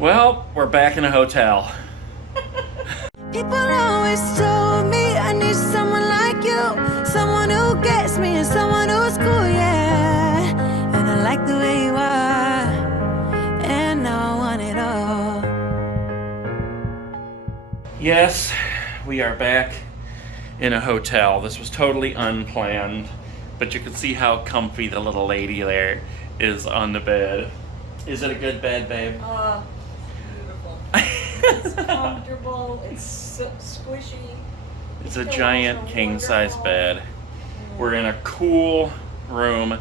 Well, we're back in a hotel. People always told me I need someone like you, someone who gets me and someone who's cool, yeah. And I like the way you are, and now I want it all. Yes, we are back in a hotel. This was totally unplanned, but you can see how comfy the little lady there is on the bed. Is it a good bed, babe? Beautiful. It's comfortable. It's so squishy. It's a giant king-size bed. We're in a cool room,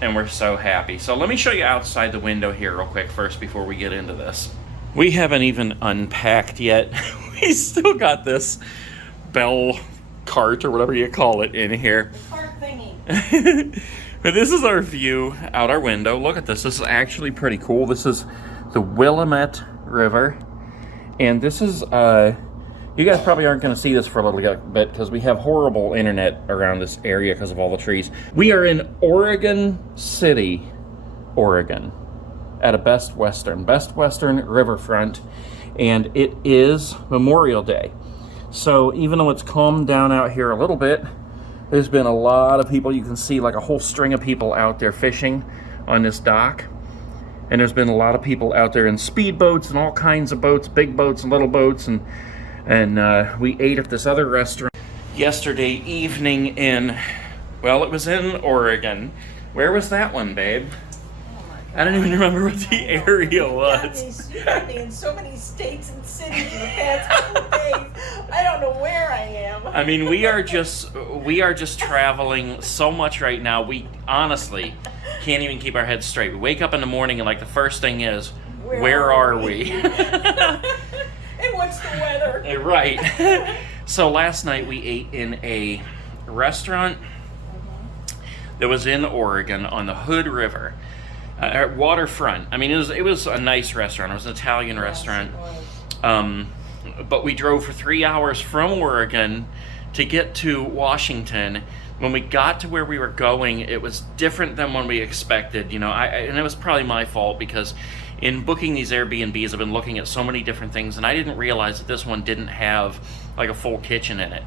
and we're so happy. So let me show you outside the window here real quick first before we get into this. We haven't even unpacked yet. We still got this bell cart or whatever you call it in here. The cart thingy. But this is our view out our window. Look at this. This is actually pretty cool. This is the Willamette River. And this is, you guys probably aren't going to see this for a little bit because we have horrible internet around this area because of all the trees. We are in Oregon City, Oregon, at a Best Western riverfront. And it is Memorial Day. So even though it's calmed down out here a little bit, there's been a lot of people. You can see like a whole string of people out there fishing on this dock. And there's been a lot of people out there in speedboats and all kinds of boats, big boats and little boats. And we ate at this other restaurant yesterday evening in, well, it was in Oregon. Where was that one, babe? I don't even remember what the area was. You got me in so many states and cities in the past couple of days. I don't know where I am. I mean, we are just traveling so much right now. We honestly can't even keep our heads straight. We wake up in the morning and like the first thing is, where are we? And what's the weather? Right. So last night we ate in a restaurant that was in Oregon on the Hood River. Waterfront. I mean, it was a nice restaurant. It was an Italian restaurant. But we drove for 3 hours from Oregon to get to Washington. When we got to where we were going, it was different than when we expected. You know, and it was probably my fault because in booking these Airbnbs, I've been looking at so many different things, and I didn't realize that this one didn't have like a full kitchen in it.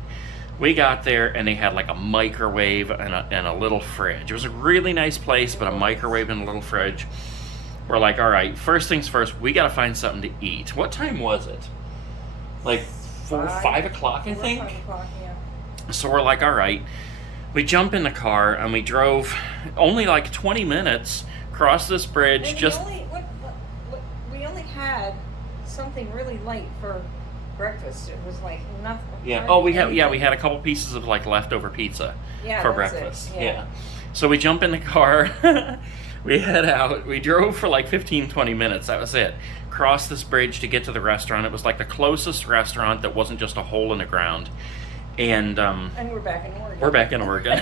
We got there and they had like a microwave and a little fridge. It was a really nice place, but a microwave and a little fridge. We're like, all right, first things first, we got to find something to eat. What time was it? Like 5 o'clock, I think? 5 o'clock, yeah. So we're like, all right. We jump in the car and we drove only like 20 minutes across this bridge. We only had something really light for breakfast. It was like nothing. Yeah. Oh, we had a couple pieces of like leftover pizza for breakfast. Yeah. So we jump in the car. We head out. We drove for like 15-20 minutes. That was it. Crossed this bridge to get to the restaurant. It was like the closest restaurant that wasn't just a hole in the ground. And we're back in Oregon. We're back in Oregon.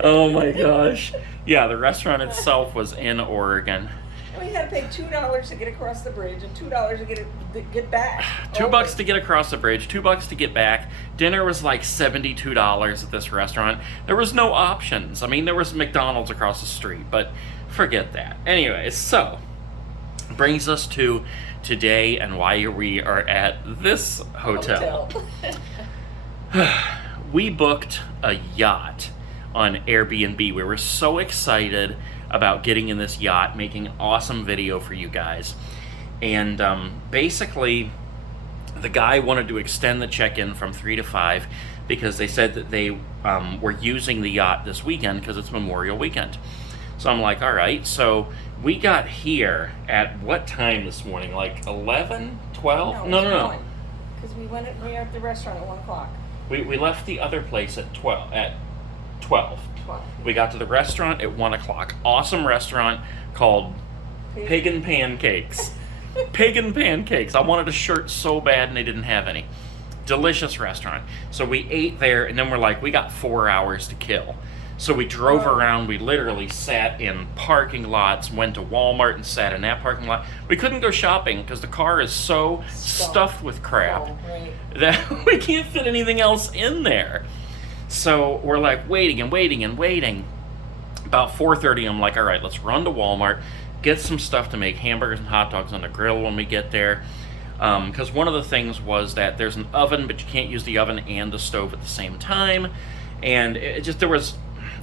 Oh my gosh. Yeah, the restaurant itself was in Oregon. And we had to pay $2 to get across the bridge and $2 to get back. $2 to get across the bridge, $2 to get back. Dinner was like $72 at this restaurant. There was no options. I mean, there was McDonald's across the street, but forget that. Anyways, so brings us to today and why we are at this hotel. We booked a yacht on Airbnb. We were so excited about getting in this yacht, making awesome video for you guys. And basically, the guy wanted to extend the check-in from 3 to 5 because they said that they were using the yacht this weekend because it's Memorial Weekend. So I'm like, all right. So we got here at what time this morning? Like 11, 12? No. Because we were at the restaurant at 1 o'clock. We left the other place at 12. We got to the restaurant at 1 o'clock. Awesome restaurant called Pig and Pancakes. Pig and Pancakes. I wanted a shirt so bad and they didn't have any. Delicious restaurant. So we ate there and then we're like, we got 4 hours to kill. So we drove around. We literally sat in parking lots, went to Walmart and sat in that parking lot. We couldn't go shopping because the car is so stuffed with crap that we can't fit anything else in there. So we're like waiting and waiting and waiting. About 4:30, I'm like, all right, let's run to Walmart, get some stuff to make hamburgers and hot dogs on the grill when we get there. Because one of the things was that there's an oven, but you can't use the oven and the stove at the same time. And there was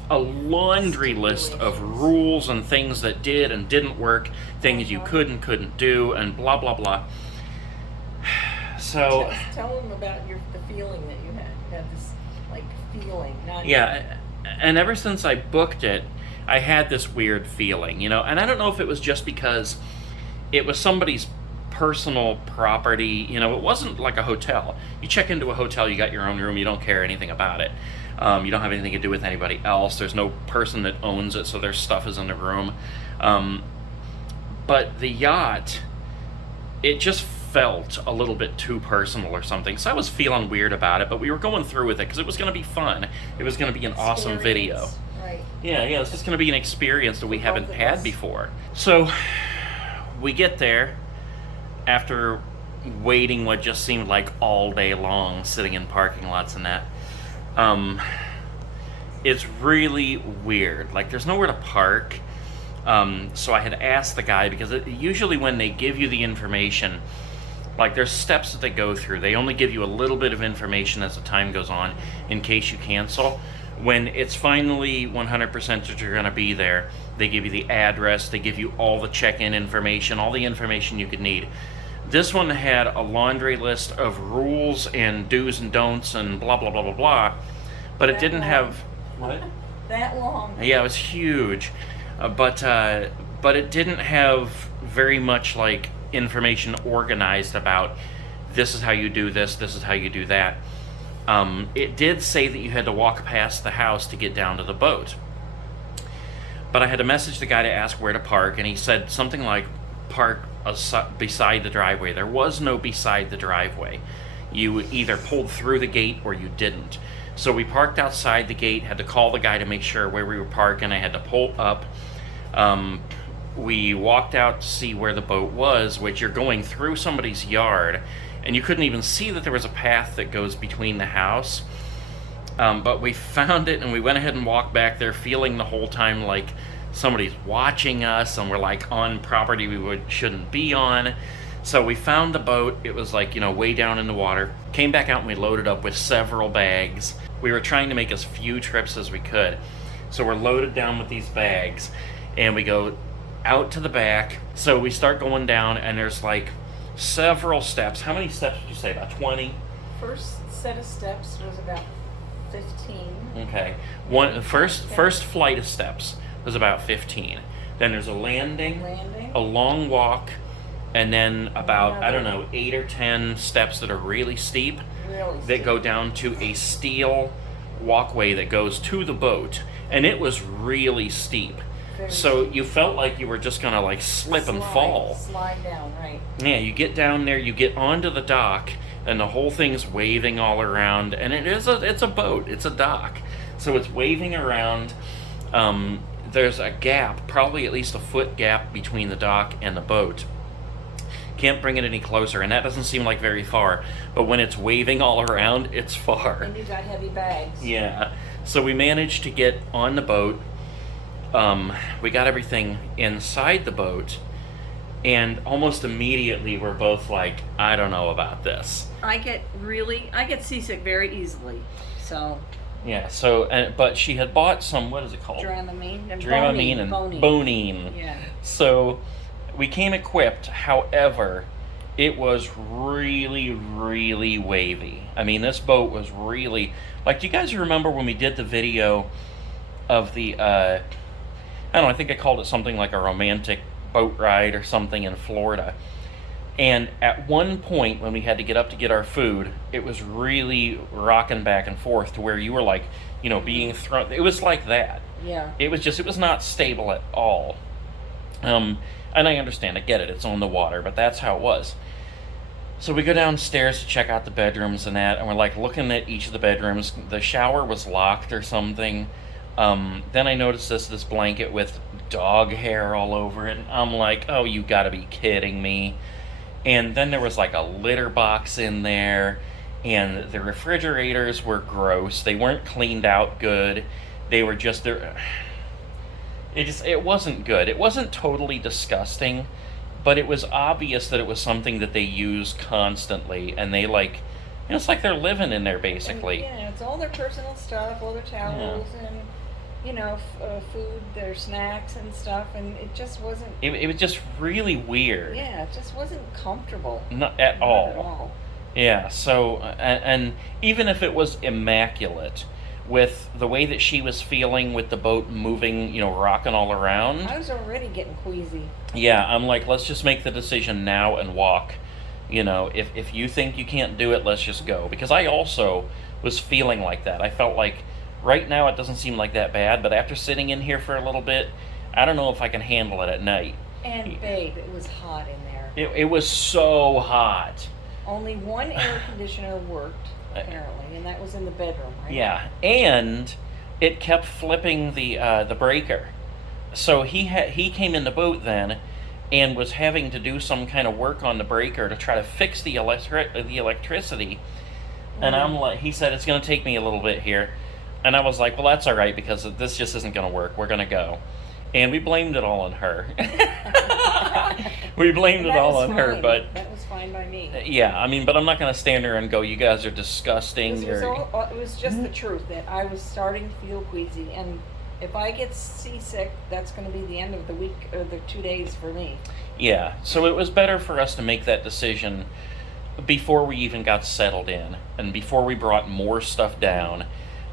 a laundry list of rules and things that did and didn't work, things you could and couldn't do, and blah, blah, blah. So... Just tell them about the feeling that you had. You had this, like, feeling. Yeah, and ever since I booked it, I had this weird feeling, and I don't know if it was just because it was somebody's personal property. It wasn't like a hotel. You check into a hotel, you got your own room, you don't care anything about it. You don't have anything to do with anybody else. There's no person that owns it, so their stuff is in the room. But the yacht, it just felt a little bit too personal or something. So I was feeling weird about it, but we were going through with it because it was going to be fun. It was going to be an awesome video. Right. Yeah, it's just going to be an experience that we haven't had before. So we get there after waiting what just seemed like all day long, sitting in parking lots and that. It's really weird. Like, there's nowhere to park. So I had asked the guy, because usually when they give you the information, like, there's steps that they go through. They only give you a little bit of information as the time goes on in case you cancel. When it's finally 100% that you're going to be there, they give you the address, they give you all the check-in information, all the information you could need. This one had a laundry list of rules and do's and don'ts and blah, blah, blah, blah, blah. But it didn't have... What? That long. Yeah, it was huge. But it didn't have very much, like, information organized about this is how you do this is how you do that. It did say that you had to walk past the house to get down to the boat. But I had to message the guy to ask where to park, and he said something like, park beside the driveway. There was no beside the driveway. You either pulled through the gate or you didn't. So we parked outside the gate, had to call the guy to make sure where we were parking. I had to pull up. We walked out to see where the boat was, which you're going through somebody's yard, and you couldn't even see that there was a path that goes between the house. But we found it, and we went ahead and walked back there, feeling the whole time like somebody's watching us, and we're like on property we shouldn't be on. So we found the boat. It was like, way down in the water. Came back out and we loaded up with several bags. We were trying to make as few trips as we could. So we're loaded down with these bags, and we go out to the back. So we start going down, and there's like several steps. How many steps would you say? About 20? First set of steps was about 15. Okay. First flight of steps was about 15. Then there's a landing, a long walk, and then about, 8 or 10 steps that are really steep, that go down to a steel walkway that goes to the boat. And it was really steep. So you felt like you were just going to like slip and fall. Slide down, right. Yeah, you get down there, you get onto the dock, and the whole thing's waving all around. And it's a boat, it's a dock. So it's waving around. There's a gap, probably at least a foot gap between the dock and the boat. Can't bring it any closer, and that doesn't seem like very far. But when it's waving all around, it's far. And you got heavy bags. Yeah. So we managed to get on the boat. We got everything inside the boat, and almost immediately we're both like, I don't know about this. I get seasick very easily, so. Yeah, but she had bought some, what is it called? Dramamine and Bonine. Yeah. So we came equipped, however, it was really, really wavy. I mean, this boat was really, like, do you guys remember when we did the video of the, I think I called it something like a romantic boat ride or something in Florida. And at one point when we had to get up to get our food, it was really rocking back and forth to where you were like, being thrown. It was like that. Yeah. It was not stable at all. And I understand, I get it, it's on the water, but that's how it was. So we go downstairs to check out the bedrooms and that, and we're like looking at each of the bedrooms. The shower was locked or something. Then I noticed this blanket with dog hair all over it. I'm like, oh, you gotta be kidding me. And then there was like a litter box in there, and the refrigerators were gross. They weren't cleaned out good. They were just there. It wasn't good. It wasn't totally disgusting, but it was obvious that it was something that they use constantly, and they like, it's like they're living in there basically. And, it's all their personal stuff, all their towels, and food, their snacks and stuff, and it just wasn't. It was just really weird. Yeah, it just wasn't comfortable. Not at all. Not at all. Yeah. So, and even if it was immaculate, with the way that she was feeling with the boat moving, rocking all around. I was already getting queasy. Yeah, I'm like, let's just make the decision now and walk. If you think you can't do it, let's just go. Because I also was feeling like that. I felt like right now it doesn't seem like that bad, but after sitting in here for a little bit, I don't know if I can handle it at night. And babe, it was hot in there. It was so hot. Only one air conditioner worked, apparently, and that was in the bedroom, right? Yeah, and it kept flipping the breaker. So he came in the boat then and was having to do some kind of work on the breaker to try to fix the electricity. And I'm like, he said, it's going to take me a little bit here. And I was like, well, that's all right, because this just isn't going to work. We're going to go. And we blamed it all on her. We blamed it all on her, but that was fine by me. Yeah, I mean, but I'm not going to stand there and go, you guys are disgusting. It was just the truth that I was starting to feel queasy, and if I get seasick, that's going to be the end of the week or the 2 days for me. Yeah, so it was better for us to make that decision before we even got settled in, and before we brought more stuff down,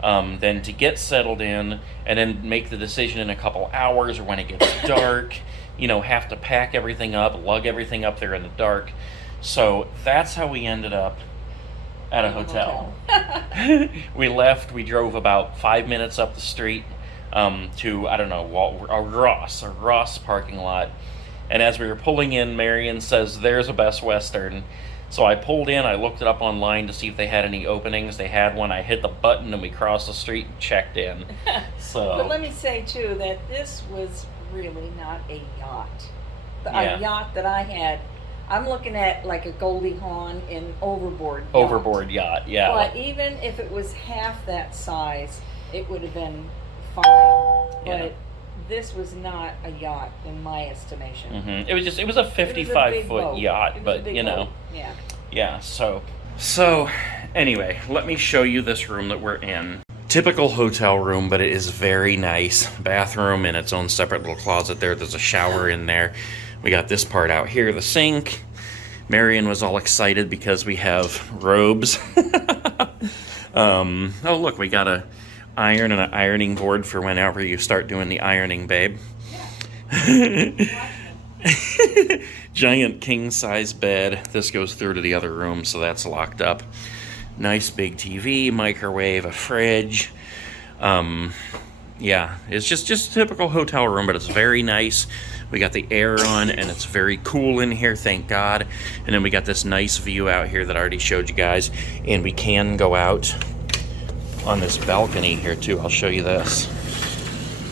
than to get settled in and then make the decision in a couple hours or when it gets dark, have to pack everything up, lug everything up there in the dark. So that's how we ended up at a hotel. We left, we drove about 5 minutes up the street to, I don't know, a Ross parking lot. And as we were pulling in, Marion says, there's a Best Western. So I pulled in, I looked it up online to see if they had any openings. They had one. I hit the button and we crossed the street and checked in. So. But let me say, too, that this was really not a yacht. A yacht that I had, I'm looking at like a Goldie Hawn in Overboard yacht. Overboard yacht, yeah. But even if it was half that size, it would have been fine. But this was not a yacht in my estimation. Mm-hmm. It was a 55-foot yacht, but boat. Yeah. Yeah, so anyway, let me show you this room that we're in. Typical hotel room, but it is very nice. Bathroom and its own separate little closet there. There's a shower in there. We got this part out here, the sink. Marion was all excited because we have robes. Oh, look, we got a iron and an ironing board for whenever you start doing the ironing, babe. Yeah. Giant king-size bed. This goes through to the other room, so that's locked up. Nice big TV, microwave, a fridge. Yeah, it's just a typical hotel room, but it's very nice. We got the air on, and it's very cool in here, thank God. And then we got this nice view out here that I already showed you guys. And we can go out on this balcony here, too. I'll show you this.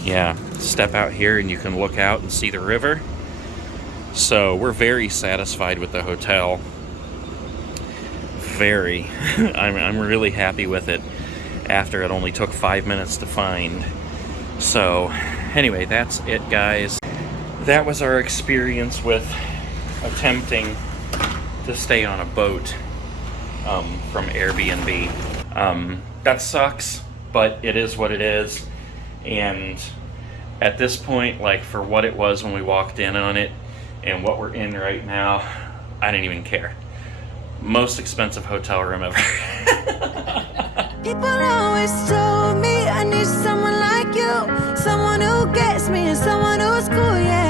Yeah, step out here, and you can look out and see the river. So we're very satisfied with the hotel. Very. I'm really happy with it after it only took 5 minutes to find. So anyway, that's it, guys. That was our experience with attempting to stay on a boat from Airbnb. That sucks, but it is what it is. And at this point, like, for what it was when we walked in on it and what we're in right now, I didn't even care. Most expensive hotel room ever. People always told me I need someone like you, someone who gets me and someone who's cool, yeah.